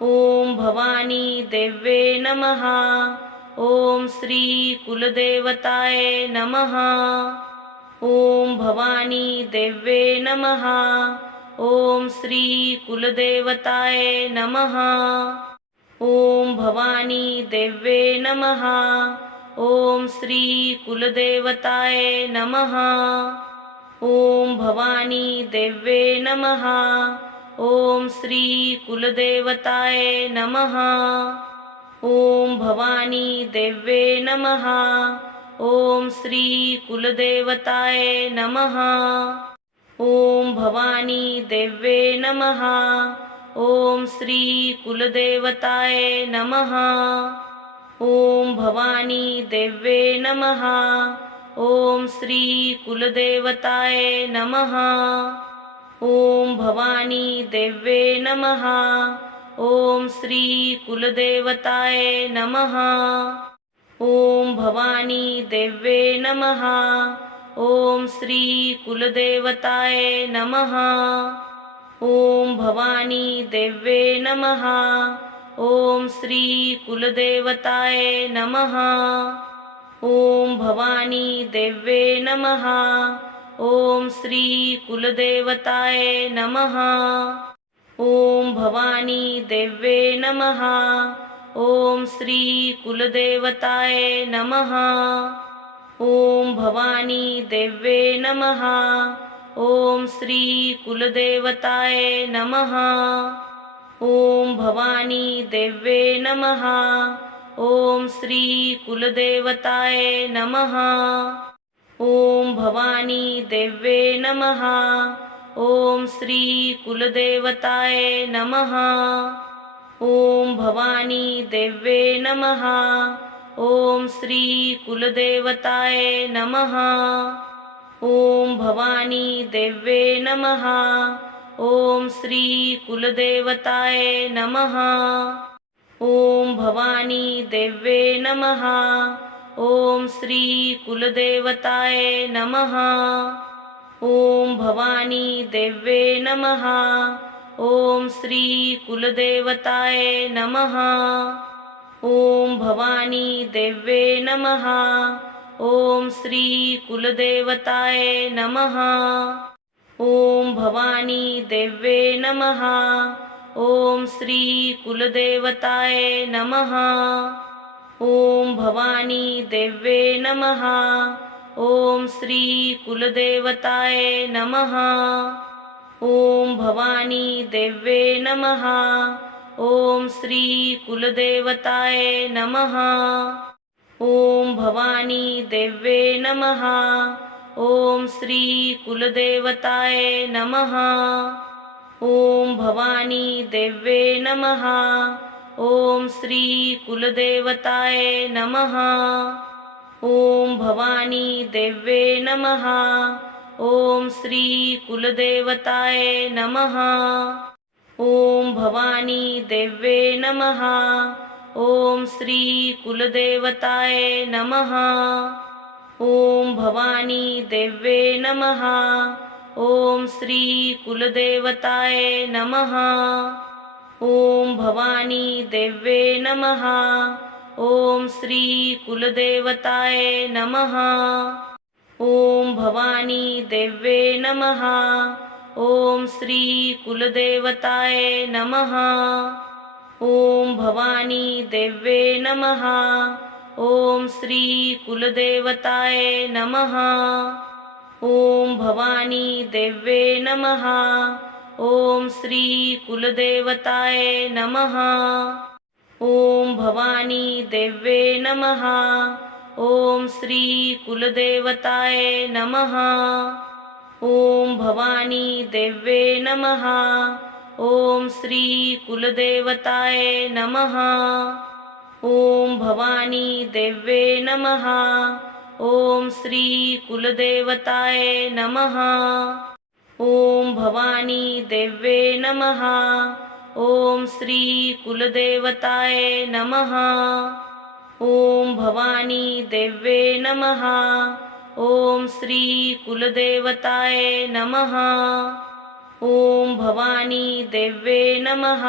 ओम भवानी देव्ये नमः। ओम श्री कुलदेवताय नमः। ओम भवानी देव्ये नमः। ओम श्री कुलदेवताय नमः। ओम भवानी देव्ये नमः। ओम श्री कुलदेवताय नमः। ओम भवानी देव्ये नमः। ओम श्री कुलदेवताय नमः। ओम भवानी देव्ये नमः। ओम श्री कुलदेवताय नमः। ओम भवानी देव्ये नमः। ओम श्री कुलदेवताय नमः। ओम भवानी देव्ये नमः। ओम श्री कुलदेवताय नमः। ओम भवानी देव्ये नमः। ओम श्री कुलदेवताय नमः। ओम भवानी देव्ये नमः। ओम श्री कुलदेवताय नमः। ओम भवानी देव्ये नमः। ओम श्री कुलदेवताय नमः। ओम भवानी देव्ये नमः। ओम श्री कुलदेवताय नमः। ओम भवानी देव्ये नमः। ओम श्री कुलदेवताय नमः। ओम भवानी देव्ये नमः। ओम श्री कुलदेवताय नमः। ओम भवानी देव्ये नमः। ओम श्री कुलदेवताय नमः। ओम भवानी देव्ये नमः। ओम श्री कुलदेवताय नमः। ओम भवानी देव्ये नमः। ओम श्री कुलदेवताय नमः। ओम भवानी देव्ये नमः। ओम श्री कुलदेवताय नमः। ओम भवानी देव्ये नमः। ओम श्री कुलदेवताय नमः। ओम भवानी देव्ये नमः। ओम श्री कुलदेवताय नमः। ओम भवानी देव्ये नमः। ओम श्री कुलदेवताय नमः। ओम भवानी देव्ये नमः। ओम श्री कुलदेवताय नमः। ओम भवानी देव्ये नमः। ओम श्री कुलदेवताय नमः। ओम भवानी देव्ये नमः। ओम श्री कुलदेवताय नमः। ओम भवानी देव्ये नमः। ओम श्री कुलदेवताय नमः। ओम भवानी देव्ये नमः। ओम श्री कुलदेवताय नमः। ओम भवानी देव्ये नमः। ओम श्री कुलदेवताय नमः। ओम भवानी देव्ये नमः। ओम श्री कुलदेवताय नमः। ओम भवानी देव्ये नमः। ओम श्री कुलदेवताय नमः। ओम भवानी देव्ये नमः। ओम श्री कुलदेवताय नमः। ओम भवानी देव्ये नमः। ओम श्री कुलदेवताय नमः। ओम भवानी देव्ये नमः। ओम श्री कुलदेवताय नमः। ओम भवानी देव्ये नमः। ओम श्री कुलदेवताय नमः। ओम भवानी देव्ये नमः। ओम श्री कुलदेवताय नमः। ओम भवानी देव्ये नमः। ओम श्री कुलदेवताय नमः। ओम भवानी देव्ये नमः। ओम श्री कुलदेवताय नमः। ओम भवानी देव्ये नमः। ओम श्री कुलदेवताय नमः। ओम भवानी देव्ये नमः। ओम श्री कुलदेवताय नमः। ओम भवानी देव्ये नमः।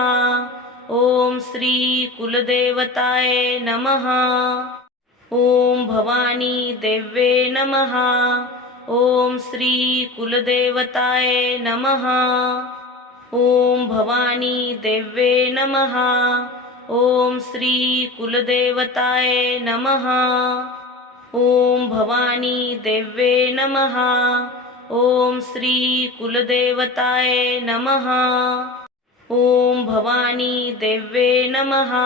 ओम श्री कुलदेवताय नमः। ओम भवानी देव्ये नमः। ओम श्री कुलदेवताय नमः। ओम भवानी देव्ये नमः। ओम श्री कुलदेवताय नमः। ओम भवानी देव्ये नमः। ओम श्री कुलदेवताय नमः। ओम भवानी देव्ये नमः।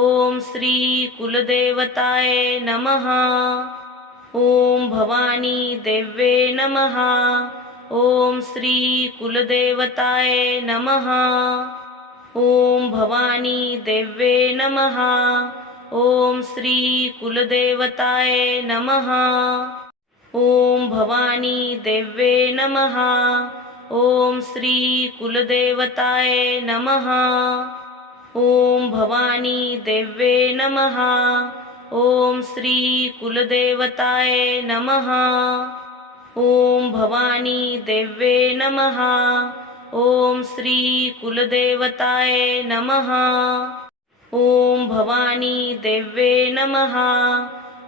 ओम श्री कुलदेवताय नमः। ओम भवानी देव्ये नमः। ओम श्री कुलदेवताय नमः। ओम भवानी देव्ये नमः। ओम श्री कुलदेवताय नमः। ओम भवानी देव्ये नमः। ओम श्री कुलदेवताय नमः। ओम भवानी देव्ये नमः। ओम श्री कुलदेवताय नमः। ओम भवानी देव्ये नमः। ओम श्री कुलदेवताय नमः। ओम भवानी देव्ये नमः।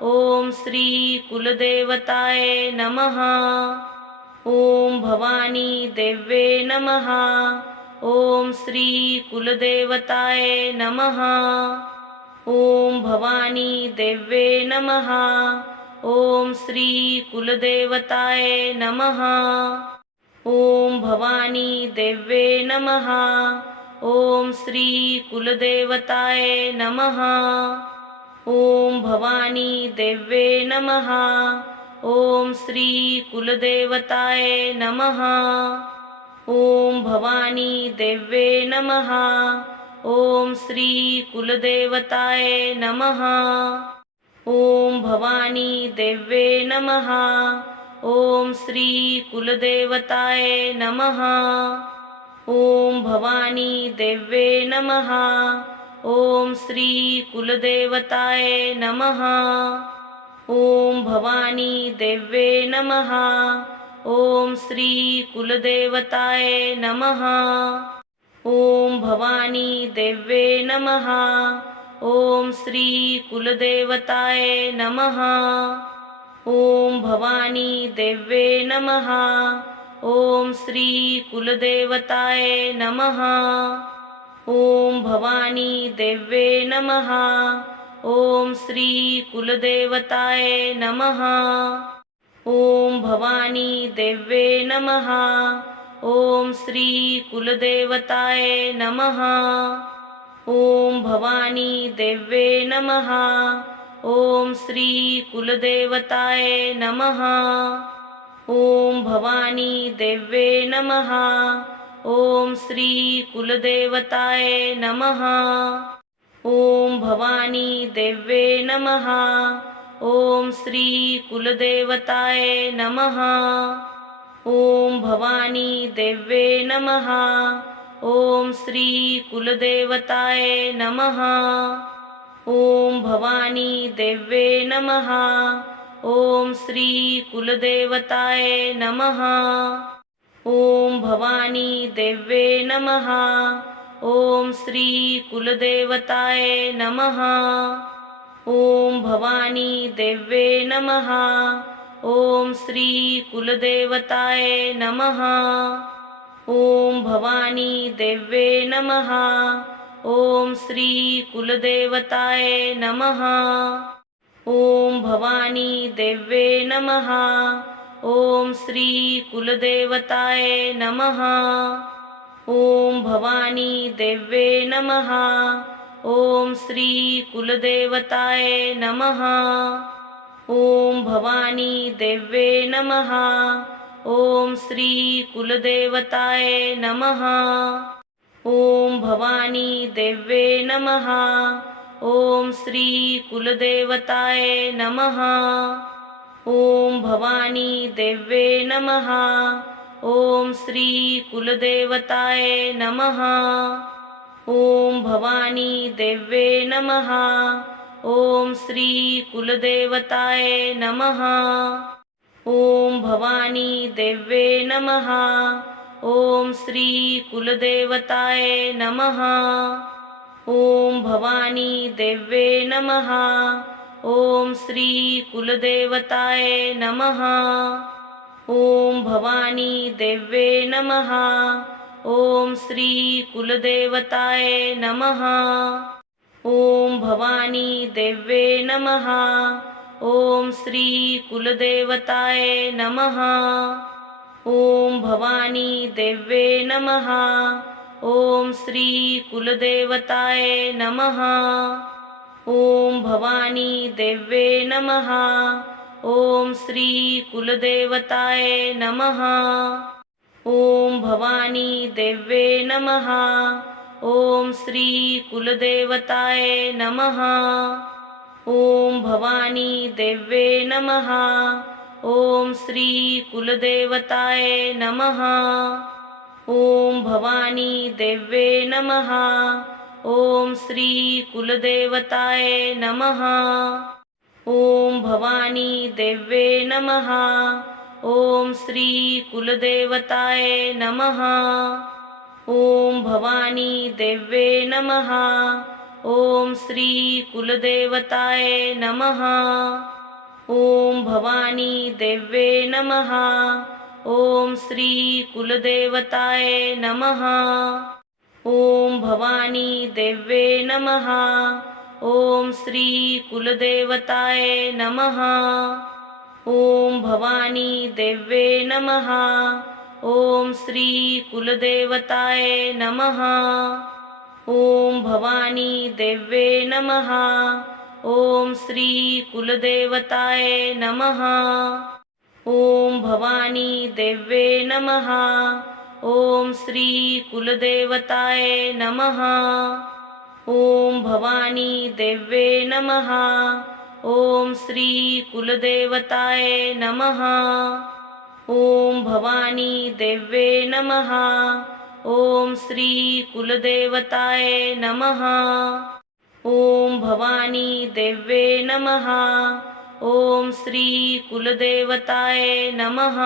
ओम श्री कुलदेवताय नमः। ओम भवानी देव्ये नमः। ओम श्री कुलदेवताय नमः। ओम भवानी देव्ये नमः। ओम श्री कुलदेवताय नमः। ओम भवानी देव्ये नमः। ओम श्री कुलदेवताय नमः। ओम भवानी देव्ये नमः। ओम श्री कुलदेवताय नमः। ओम भवानी देव्ये नमः। ओम श्री कुलदेवताय नमः। ओम भवानी देव्ये नमः। ओम श्री कुलदेवताय नमः। ओम भवानी देव्ये नमः। ओम श्री कुलदेवताय नमः। ओम भवानी देव्ये नमः। ओम श्री कुलदेवताय नमः। ओम भवानी देव्ये नमः। ओम श्री कुलदेवताय नमः। ओम भवानी देव्ये नमः। ओम श्री कुलदेवताय नमः। ओम भवानी देव्ये नमः। ओम श्री कुलदेवताय नमः। ओम भवानी देव्ये नमः। ओम श्री कुलदेवताय नमः। ओम भवानी देव्ये नमः। ओम श्री कुलदेवताय नमः। ओम भवानी देव्ये नमः। ओम श्री कुलदेवताय नमः। ओम भवानी देव्ये नमः। ओम श्री कुलदेवताय नमः। ओम भवानी देव्ये नमः। ओम श्री कुलदेवताय नमः। ओम भवानी देव्ये नमः। ओम श्री कुलदेवताय नमः। ओम भवानी देव्ये नमः। ओम श्री कुलदेवताय नमः। ओम भवानी देव्ये नमः। ओम श्री कुलदेवताय नमः। ओम भवानी देव्ये नमः। ओम श्री कुलदेवताय नमः। ओम भवानी देव्ये नमः। ओम श्री कुलदेवताय नमः। ओम भवानी देव्ये नमः। ओम श्री कुलदेवताय नमः। ओम भवानी देव्ये नमः। ओम श्री कुलदेवताय नमः। ओम भवानी देव्ये नमः। ओम श्री कुलदेवताय नमः। ओम भवानी देव्ये नमः। ओम श्री कुलदेवताय नमः। ओम भवानी देव्ये नमः। ओम श्री कुलदेवताय नमः। ओम भवानी देव्ये नमः। ओम श्री कुलदेवताय नमः। ओम भवानी देव्ये नमः। ओम श्री कुलदेवताय नमः। ओम भवानी देव्ये नमः। ओम श्री कुलदेवताय नमः। ओम भवानी देव्ये नमः। ओम श्री कुलदेवताय नमः। ओम भवानी देव्ये नमः। ओम श्री कुलदेवताय नमः। ओम भवानी देव्ये नमः। ओम श्री कुलदेवताय नमः। ओम भवानी देव्ये नमः। ओम श्री कुलदेवताय नमः। ओम भवानी देव्ये नमः। ओम श्री कुलदेवताय नमः। ओम भवानी देव्ये नमः। ओम श्री कुलदेवताय नमः। ओम भवानी देव्ये नमः। ओम श्री कुलदेवताय नमः। ओम भवानी देव्ये नमः। ओम श्री कुलदेवताय नमः। ओम भवानी देव्ये नमः। ओम श्री कुलदेवताय नमः। ओम भवानी देव्ये नमः। ओम श्री कुलदेवताय नमः। ओम भवानी देव्ये नमः। ओम श्री कुलदेवताय नमः। ओम भवानी देव्ये नमः। ओम श्री कुलदेवताय नमः। ओम भवानी देव्ये नमः। ओम श्री कुलदेवताय नमः। ओम भवानी देव्ये नमः। ओम श्री कुलदेवताय नमः। ओम भवानी देव्ये नमः। ओम श्री कुलदेवताय नमः। ओम भवानी देव्ये नमः। ओम श्री कुलदेवताय नमः।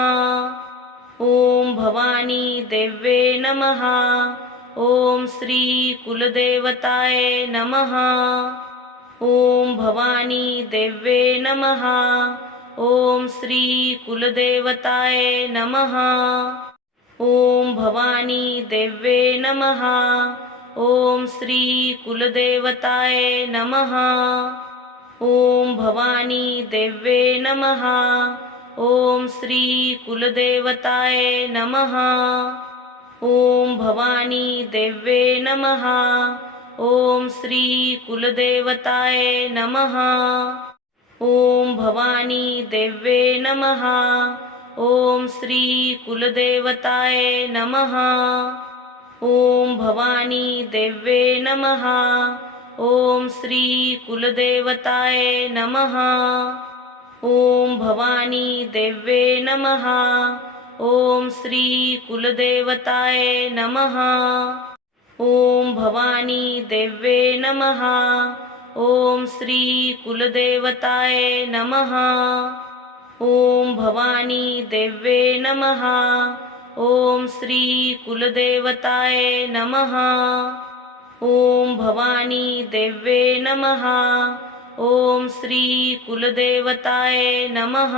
ओम भवानी देव्ये नमः। ओम श्री कुलदेवताय नमः। ओम भवानी देव्ये नमः। ओम श्री कुलदेवताय नमः। ओम भवानी देव्ये नमः। ओम श्री कुलदेवताय नमः। ओम भवानी देव्ये नमः। ओम श्री कुलदेवताय नमः। ओम भवानी देव्ये नमः। ओम श्री कुलदेवताय नमः। ओम भवानी देव्ये नमः। ओम श्री कुलदेवताय नमः। ओम भवानी देव्ये नमः। ओम श्री कुलदेवताय नमः। ओम भवानी देव्ये नमः। ओम श्री कुलदेवताय नमः। ओम भवानी देव्ये नमः। ओम श्री कुलदेवताय नमः। ओम भवानी देव्ये नमः। ओम श्री कुलदेवताय नमः। ओम भवानी देव्ये नमः। ओम श्री कुलदेवताय नमः।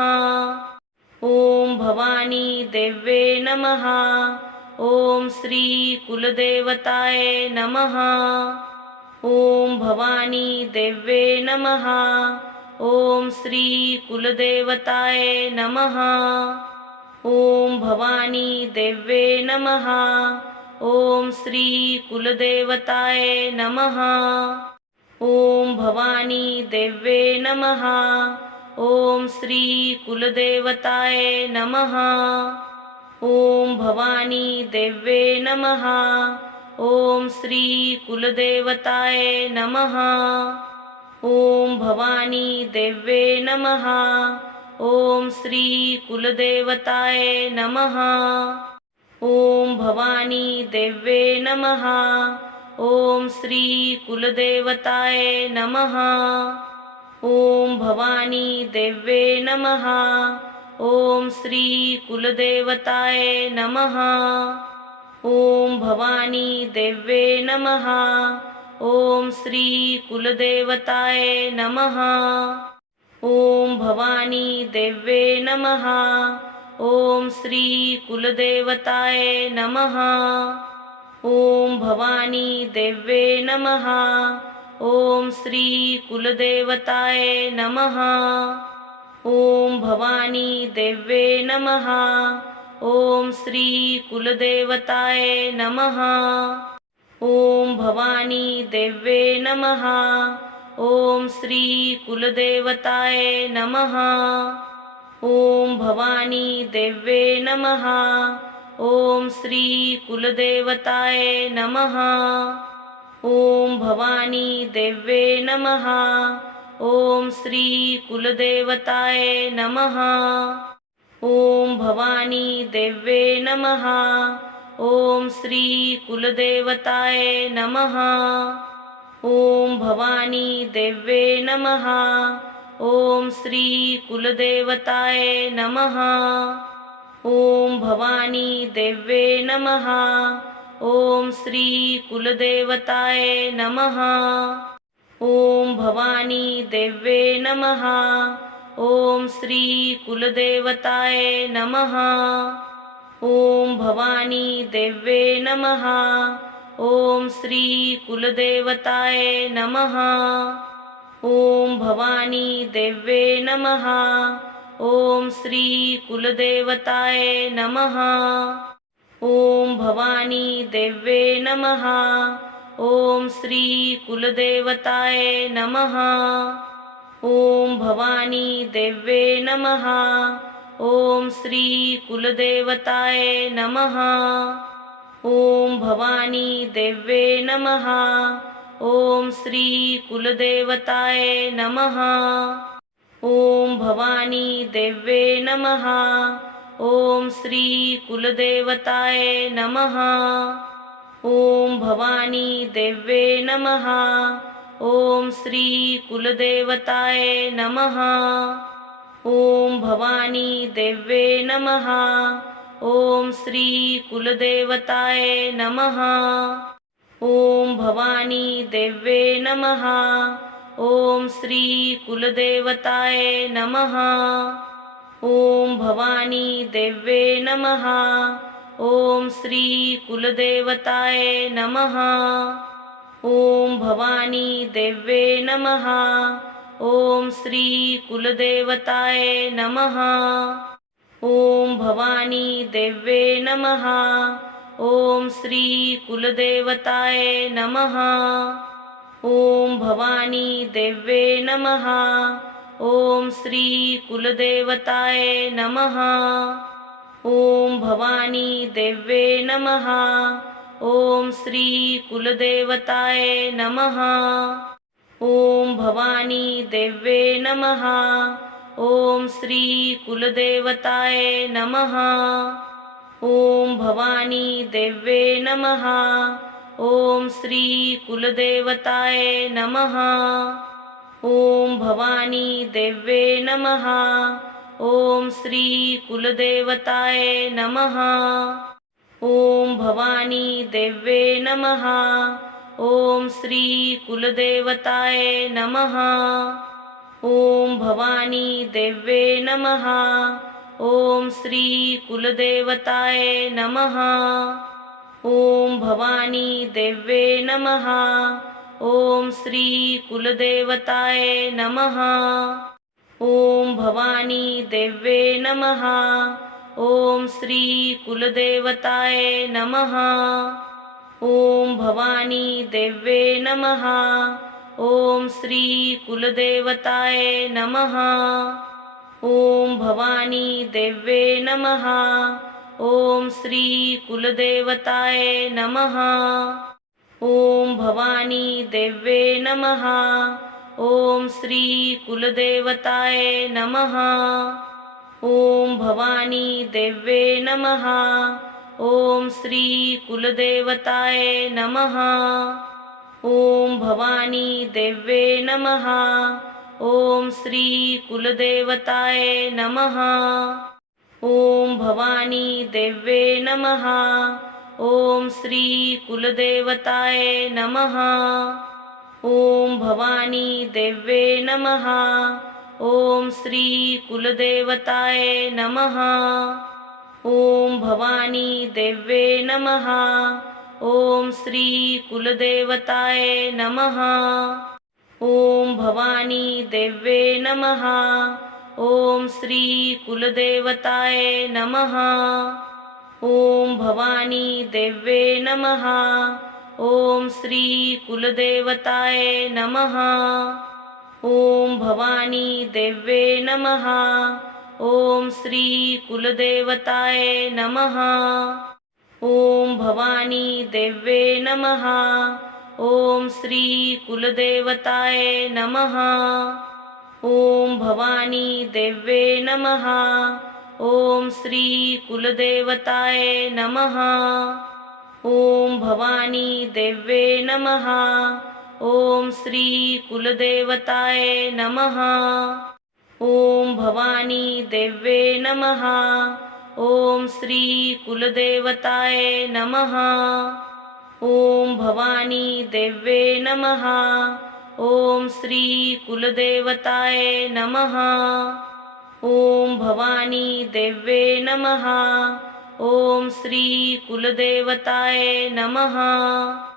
ओम भवानी देव्ये नमः। ओम श्री कुलदेवताय नमः। ओम भवानी देव्ये नमः। ओम श्री कुलदेवताय नमः। ओम भवानी देव्ये नमः। ओम श्री कुलदेवताय नमः। ओम भवानी देव्ये नमः। ओम श्री कुलदेवताय नमः। ओम भवानी देव्ये नमः। ओम श्री कुलदेवताय नमः। ओम भवानी देव्ये नमः। ओम श्री कुलदेवताय नमः। ओम भवानी देव्ये नमः। ओम श्री कुलदेवताय नमः। ओम भवानी देव्ये नमः। ओम श्री कुलदेवताय नमः। ओम भवानी देव्ये नमः। ओम श्री कुलदेवताय नमः। ओम भवानी देव्ये नमः। ओम श्री कुलदेवताय नमः। ओम भवानी देव्ये नमः। ओम श्री कुलदेवताय नमः। ओम भवानी देव्ये नमः। ओम श्री कुलदेवताय नमः। ओम भवानी देव्ये नमः। ओम श्री कुलदेवताय नमः। ओम भवानी देव्ये नमः। ओम श्री कुलदेवताय नमः। ओम भवानी देव्ये नमः। ओम श्री कुलदेवताय नमः। ओम भवानी देव्ये नमः। ओम श्री कुलदेवताय नमः। ओम भवानी देव्ये नमः। ओम श्री कुलदेवताय नमः। ओम भवानी देव्ये नमः। ओम श्री कुलदेवताय नमः। ओम भवानी देव्ये नमः। ओम श्री कुलदेवताय नमः। ओम भवानी देव्ये नमः। ओम श्री कुलदेवताय नमः। ओम भवानी देव्ये नमः। ओम श्री कुलदेवताय नमः। ओम भवानी देव्ये नमः। ओम श्री कुलदेवताय नमः। ओम भवानी देव्ये नमः। ओम श्री कुलदेवताय नमः। ओम भवानी देव्ये नमः। ओम श्री कुलदेवताय नमः। ओम भवानी देव्ये नमः। ओम श्री कुलदेवताय नमः। ओम भवानी देव्ये नमः। ओम श्री कुलदेवताय नमः। ओम भवानी देव्ये नमः। ओम श्री कुलदेवताय नमः। ओम भवानी देव्ये नमः। ओम श्री कुलदेवताय नमः। ओम भवानी देव्ये नमः। ओम श्री कुलदेवताय नमः। ओम भवानी देव्ये नमः। ओम श्री कुलदेवताय नमः। ओम भवानी देव्ये नमः। ओम श्री कुलदेवताय नमः। ओम भवानी देव्ये नमः। ओम श्री कुलदेवताय नमः। ओम भवानी देव्ये नमः। ओम श्री कुलदेवताय नमः। ओम भवानी देव्ये नमः। ओम श्री कुलदेवताय नमः। ओम भवानी देव्ये नमः। ओम श्री कुलदेवताय नमः। ओम भवानी देव्ये नमः। ओम श्री कुलदेवताय नमः। ओम भवानी देव्ये नमः। ओम श्री कुलदेवताय नमः। ओम भवानी देव्ये नमः। ओम श्री कुलदेवताय नमः। ओम भवानी देव्ये नमः। ओम श्री कुलदेवताय नमः। ओम भवानी देव्ये नमः। ओम श्री कुलदेवताय नमः। ओम भवानी देव्ये नमः। ओम श्री कुलदेवताय नमः। ओम भवानी देव्ये नमः। ओम श्री कुलदेवताय नमः। ओम भवानी देव्ये नमः। ओम श्री कुलदेवताय नमः। ओम भवानी देव्ये नमः। ओम श्री कुलदेवताय नमः। ओम भवानी देव्ये नमः। ओम श्री कुलदेवताय नमः। ओम भवानी देव्ये नमः। ओम श्री कुलदेवताय नमः। ओम भवानी देव्ये नमः। ओम श्री कुलदेवताय नमः। ओम भवानी देव्ये नमः। ओम श्री कुलदेवताय नमः। ओम भवानी देव्ये नमः। ओम श्री कुलदेवताय नमः। ओम भवानी देव्ये नमः। ओम श्री कुलदेवताय नमः। ओम भवानी देव्ये नमः। ओम श्री कुलदेवताय नमः। ओम भवानी देव्ये नमः। ओम श्री कुलदेवताय नमः। ओम भवानी देव्ये नमः। ओम श्री कुलदेवताय नमः। ओम भवानी देव्ये नमः। ओम श्री कुलदेवताय नमः। ओम भवानी देव्ये नमः। ओम श्री कुलदेवताय नमः। ओम भवानी देव्ये नमः। ओम श्री कुलदेवताय नमः। ओम भवानी देव्ये नमः। ओम श्री कुलदेवताय नमः।